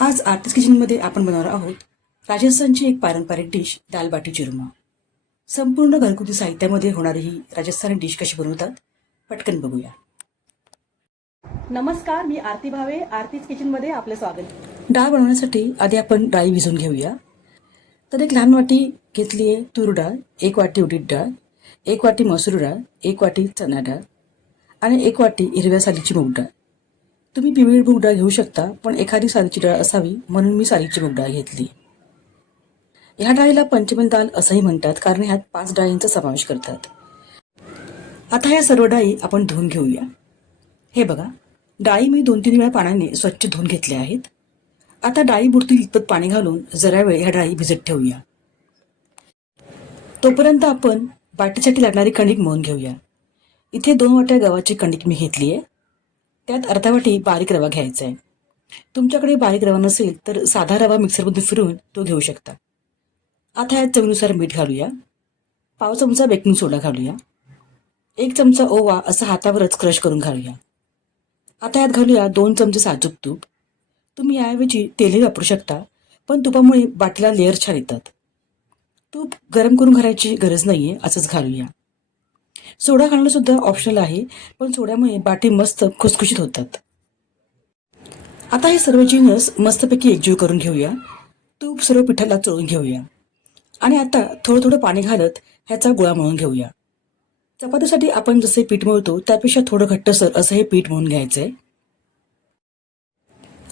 आज आर्टिस्ट किचनमध्ये आपण बनवणार आहोत राजस्थानची एक पारंपरिक डिश दाल बाटी चुरमा. संपूर्ण घरगुती साहित्यामध्ये होणारी ही राजस्थानी डिश कशी बनवतात पटकन बघूया. नमस्कार मी आरती भावे आरतीच किचनमध्ये आपले स्वागत. डाळ बनवण्यासाठी आधी आपण डाळी भिजवून घेऊया. तर एक लहान वाटी घेतली आहे तूर डाळ एक वाटी उडीद डाळ एक वाटी मसूर डाळ एक वाटी चणा डाळ आणि एक वाटी हिरव्या सालीची मूग डाळ. तुम्ही पिवळी मूग डाळ घेऊ शकता पण एखादी सालीची डाळ असावी म्हणून मी सालीची मूग डाळ घेतली. ह्या डाळीला पंचमन दाल असंही म्हणतात कारण ह्यात पाच डाळींचा समावेश करतात. आता ह्या सर्व डाळी आपण धुवून घेऊया. हे बघा डाळी मी दोन तीन वेळा पाण्याने स्वच्छ धुवून घेतल्या आहेत. आता डाळी बुडतील इतपत पाणी घालून जरा वेळ ह्या डाळी भिजत ठेवूया. तोपर्यंत आपण बाटीसाठी लागणारी कणिक मळून घेऊया. इथे दोन वाट्या गव्हाची कणिक मी घेतली आहे त्यात अर्धा वाटी बारीक रवा घ्यायचा आहे. तुमच्याकडे बारीक रवा नसेल तर साधा रवा मिक्सरमध्ये फिरून तो घेऊ शकता. आता ह्यात चवीनुसार मीठ घालूया. पाव चमचा बेकिंग सोडा घालूया. एक चमचा ओवा असा हातावरच क्रश करून घालूया. आता यात घालूया दोन चमचे साजूक तूप. तुम्ही याऐवजी तेलही वापरू शकता पण तुपामुळे बाटल्या लेअर छान येतात. तूप गरम करून घालायची गरज नाही आहे असंच घालूया. सोडा घालणं सुद्धा ऑप्शनल आहे पण सोड्यामुळे बाटे मस्त खुसखुशीत होतात. आता हे सर्व जिन्नस मस्तपैकी एकजीव करून घेऊया. तूप सर्व पिठाला चोळून घेऊया. आणि आता थोडं थोडं पाणी घालत ह्याचा गोळा मळून घेऊया. चपातीसाठी आपण जसे पीठ मळतो त्यापेक्षा थोडं घट्टसर असं हे पीठ मळून घ्यायचंय.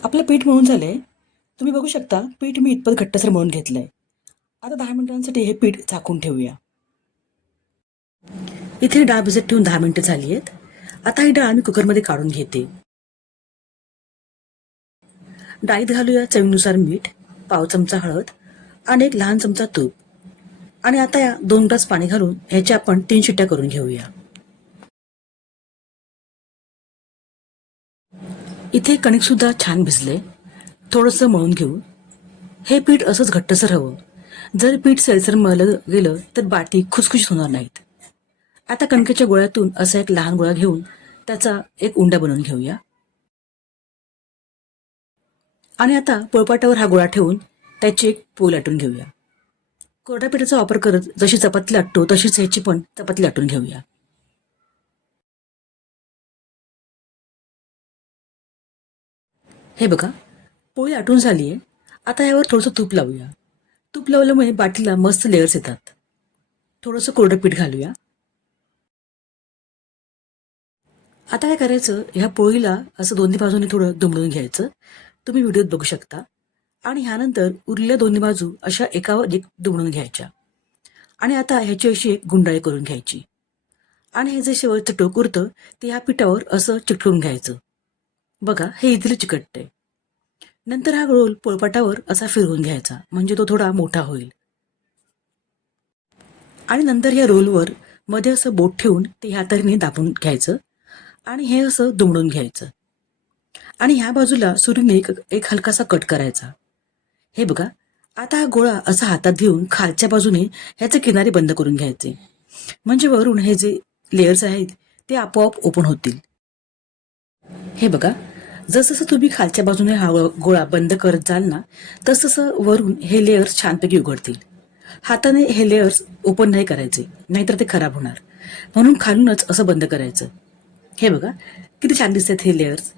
आपलं पीठ मळून झालंय. तुम्ही बघू शकता पीठ मी इतपत घट्टसर मळून घेतलंय. आता दहा मिनिटांसाठी हे पीठ झाकून ठेवूया. इथे डाळ भिजत ठेवून दहा मिनिटं झाली आहेत. आता ही डाळ मी कुकरमध्ये काढून घेते. डाळीत घालूया चवीनुसार मीठ पाव चमचा हळद आणि एक लहान चमचा तूप. आणि आता या दोन ग्लास पाणी घालून ह्याच्या आपण तीन शिट्ट्या करून घेऊया. इथे कणिक सुद्धा छान भिजले. थोडंसं मळून घेऊ. हे पीठ असंच घट्टसर हवं जर पीठ सेलसर मळलं गेलं तर बाटी खुसखुशीत होणार नाहीत. आता कणकेच्या गोळ्यातून असा एक लहान गोळा घेऊन त्याचा एक उंडा बनवून घेऊया. आणि आता पोळपाटावर हा गोळा ठेवून त्याची एक पोल लाटून घेऊया. कोरड्या पिठाचा वापर करत जशी चपाती लाटतो तशीच ह्याची पण चपाती लाटून घेऊया. हे बघा पोळी आटून झाली आहे आता यावर थोडंसं तूप लावूया. तूप लावल्यामुळे बाटीला मस्त लेयर्स येतात. थोडंसं कोरडं पीठ घालूया. आता काय करायचं? ह्या पोळीला असं दोन्ही बाजूने थोडं दुमडून घ्यायचं. तुम्ही व्हिडिओत बघू शकता. आणि ह्यानंतर उरलेल्या दोन्ही बाजू अशा एकावर एक दुमडून घ्यायच्या. आणि आता ह्याची अशी एक गुंडाळी करून घ्यायची. आणि हे जे शेवटचं टोक उरतं ते ह्या पिठावर असं चिकटून घ्यायचं. बघा हे इझिली चिकटतंय. नंतर हा रोल पोळपाटावर असा फिरवून घ्यायचा म्हणजे तो थोडा मोठा होईल. आणि नंतर या रोलवर मध्ये असं बोट ठेवून ते ह्या तऱ्हेने दाबून घ्यायचं. आणि हे असं दुमडून घ्यायचं. आणि ह्या बाजूला सुरीने एक एक हलकासा कट करायचा. हे बघा आता हा गोळा असा हातात घेऊन खालच्या बाजूने ह्याचे किनारे बंद करून घ्यायचे. म्हणजे वरून हे जे लेयर्स आहेत ते आपोआप ओपन होतील. हे बघा जसजसं तुम्ही खालच्या बाजूने हा गोळा बंद करत जाल ना तसं वरून हे लेयर्स छानपैकी उघडतील. हाताने हे लेयर्स ओपन नाही करायचे नाहीतर ते खराब होणार. म्हणून खालूनच असं बंद करायचं. हे बघा किती छान दिसतात हे लेअर्स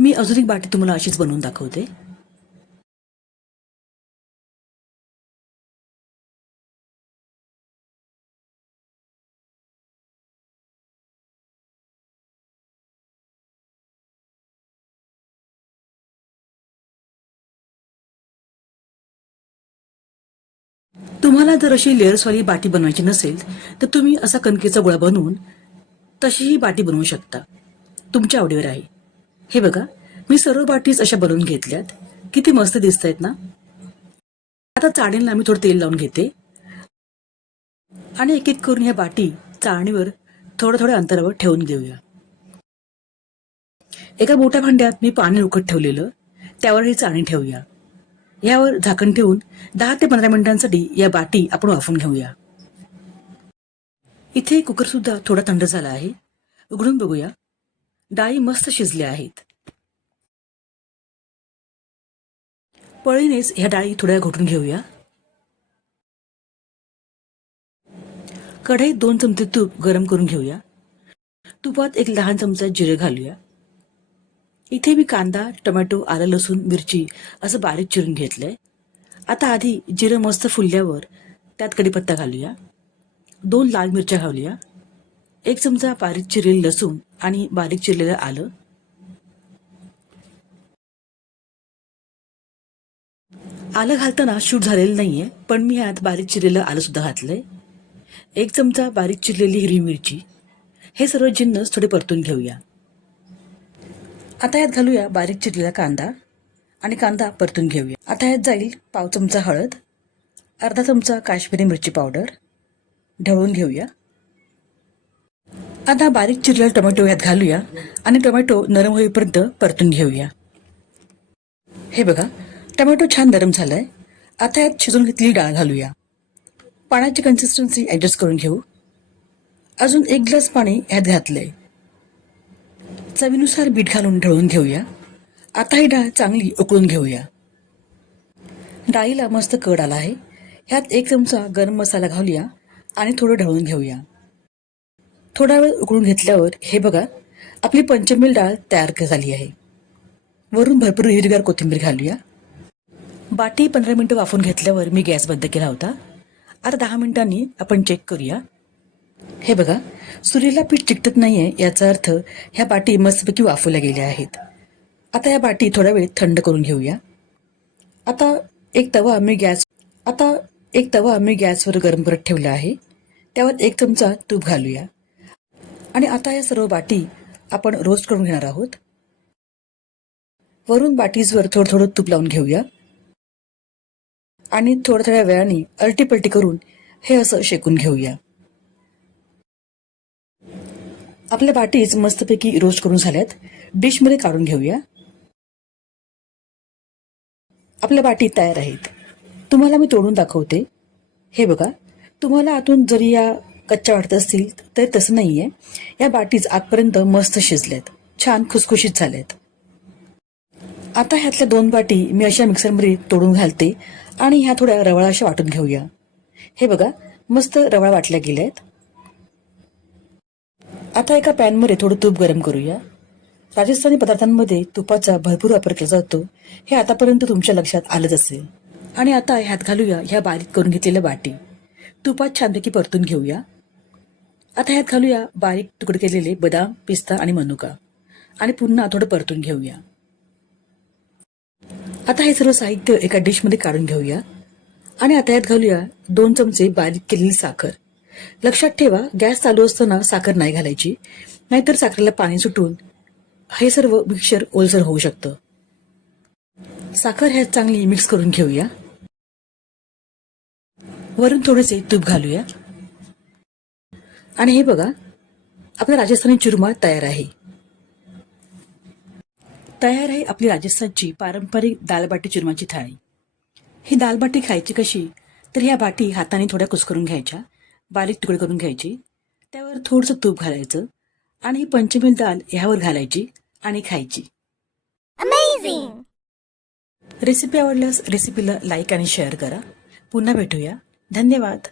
मी अजून एक बाटी तुम्हाला अशीच बनवून दाखवते. तुम्हाला जर अशी लेअर्सवाली बाटी बनवायची नसेल तर तुम्ही असा कणकेचा गोळा बनवून तशीही बाटी बनवू शकता. तुमच्या आवडीवर आहे. हे बघा मी सर्व बाटीज अशा बनवून घेतल्यात. किती मस्त दिसत आहेत ना? आता चाळणीला मी थोडं तेल लावून घेते. आणि एक एक करून ह्या बाटी चाळणीवर थोड्या थोड्या अंतरावर ठेवून घेऊया. एका मोठ्या भांड्यात मी पाणी उकट ठेवलेलं त्यावर ही चाळणी ठेवूया. यावर झाकण ठेवून दहा ते पंधरा मिनिटांसाठी या बाटी आपण वाफून घेऊया. इथे कुकर सुद्धा थोडा थंड झाला आहे. उघडून बघूया. डाळी मस्त शिजल्या आहेत. पळीनेच ह्या डाळी थोड्या घोटून घेऊया. कढईत दोन चमचे तूप गरम करून घेऊया. तुपात एक लहान चमचा जिरे घालूया. इथे मी कांदा टोमॅटो आलं लसूण मिरची असं बारीक चिरून घेतलंय. आता आधी जिरं मस्त फुलल्यावर त्यात कढीपत्ता घालूया. दोन लाल मिरच्या घालूया. एक चमचा बारीक चिरलेलं लसूण आणि बारीक चिरलेलं आलं. आलं घालताना शूट झालेलं नाही आहे पण मी यात बारीक चिरलेलं आलंसुद्धा घातलं घातलंय. एक चमचा बारीक चिरलेली हिरवी मिरची. हे सर्व जिन्नस थोडे परतून घेऊया. आता यात घालूया बारीक चिरलेला कांदा आणि कांदा परतून घेऊया. आता यात जाईल पाव चमचा हळद अर्धा चमचा काश्मीरी मिरची पावडर. ढवळून घेऊया. आता बारीक चिरलेला टोमॅटो यात घालूया आणि टोमॅटो नरम होईपर्यंत परतून घेऊया. हे बघा टोमॅटो छान नरम आहे आता यात शिजून घेतलेली डाळ घालूया. पाण्याची कन्सिस्टन्सी ॲडजस्ट करून घेऊ. अजून एक ग्लास पाणी ह्यात घातलंय. चवीनुसार बीट घालून ढळून घेऊया. आता ही डाळ चांगली उकळून घेऊया. डाळीला मस्त कड आला आहे. ह्यात एक चमचा गरम मसाला घालूया आणि थोडं ढवळून घेऊया. थोडा वेळ उकळून घेतल्यावर हे बघा आपली पंचमील डाळ तयार झाली आहे. वरून भरपूर हिरवीगार कोथिंबीर घालूया. बाटी पंधरा मिनटं वाफून घेतल्यावर मी गॅस बंद केला होता. आता दहा मिनिटांनी आपण चेक करूया. हे बघा सुरीला पीठ चिकटत नाहीये याचा अर्थ ह्या बाटी मस्तपैकी वाफवल्या गेल्या आहेत. आता या बाटी थोडा वेळ थंड करून घेऊया. आता एक तवा मी गॅस आता एक तवा मी गॅसवर गरम करत ठेवला आहे. त्यावर एक चमचा तूप घालूया. आणि आता या सर्व बाटी आपण रोस्ट करून घेणार आहोत. वरून बाटीजवर थोडं थोडं तूप लावून घेऊया. आणि थोड्या थोड्या वेळाने अलटीपलटी करून हे असं शेकून घेऊया. आपल्या बाटीज मस्तपैकी रोस्ट करून झाल्यात. डिशमध्ये काढून घेऊया. आपल्या बाटी तयार आहेत. तुम्हाला मी तोडून दाखवते. हे बघा तुम्हाला आतून जरी या कच्च्या वाटत असतील तर तसं नाहीये. या बाटीज आतपर्यंत मस्त शिजल्यात. छान खुसखुशीत झाल्यात. आता ह्यातल्या दोन बाटी मी अशा मिक्सरमध्ये तोडून घालते आणि ह्या थोड्या रवळाशा वाटून घेऊया. हे बघा मस्त रवाळ वाटल्या गेल्या आहेत आता एका पॅनमध्ये थोडं तूप गरम करूया. राजस्थानी पदार्थांमध्ये तुपाचा भरपूर वापर केला जातो. हे आतापर्यंत तुमच्या लक्षात आलंच असेल. आणि आता ह्यात घालूया ह्या बारीक करून घेतलेल्या बाटी तुपात छानपैकी परतून घेऊया. आता ह्यात घालूया बारीक तुकडे केलेले बदाम पिस्ता आणि मनुका. आणि पुन्हा थोडं परतून घेऊया. आता हे सर्व साहित्य एका डिशमध्ये काढून घेऊया. आणि आता यात घालूया दोन चमचे बारीक केलेली साखर. लक्षात ठेवा गॅस चालू असताना साखर नाही घालायची. नाहीतर साखरेला पाणी सुटून हे सर्व मिक्सर ओलसर होऊ शकतं. साखर ह्यात चांगली मिक्स करून घेऊया. वरून थोडेसे तूप घालूया. आणि हे बघा आपला राजस्थानी चुरमा तयार आहे. तयार आहे आपली राजस्थानची पारंपरिक दालबाटी चुरमाची थाळी. ही दालबाटी खायची कशी तर ह्या बाटी हाताने थोड्या कुस्करून घ्यायच्या. बारीक तुकडे करून घ्यायची. त्यावर थोडंसं तूप घालायचं आणि ही पंचमेल दाल ह्यावर घालायची आणि खायची! रेसिपी आवडल्यास रेसिपीला लाईक आणि शेअर करा. पुन्हा भेटूया. धन्यवाद.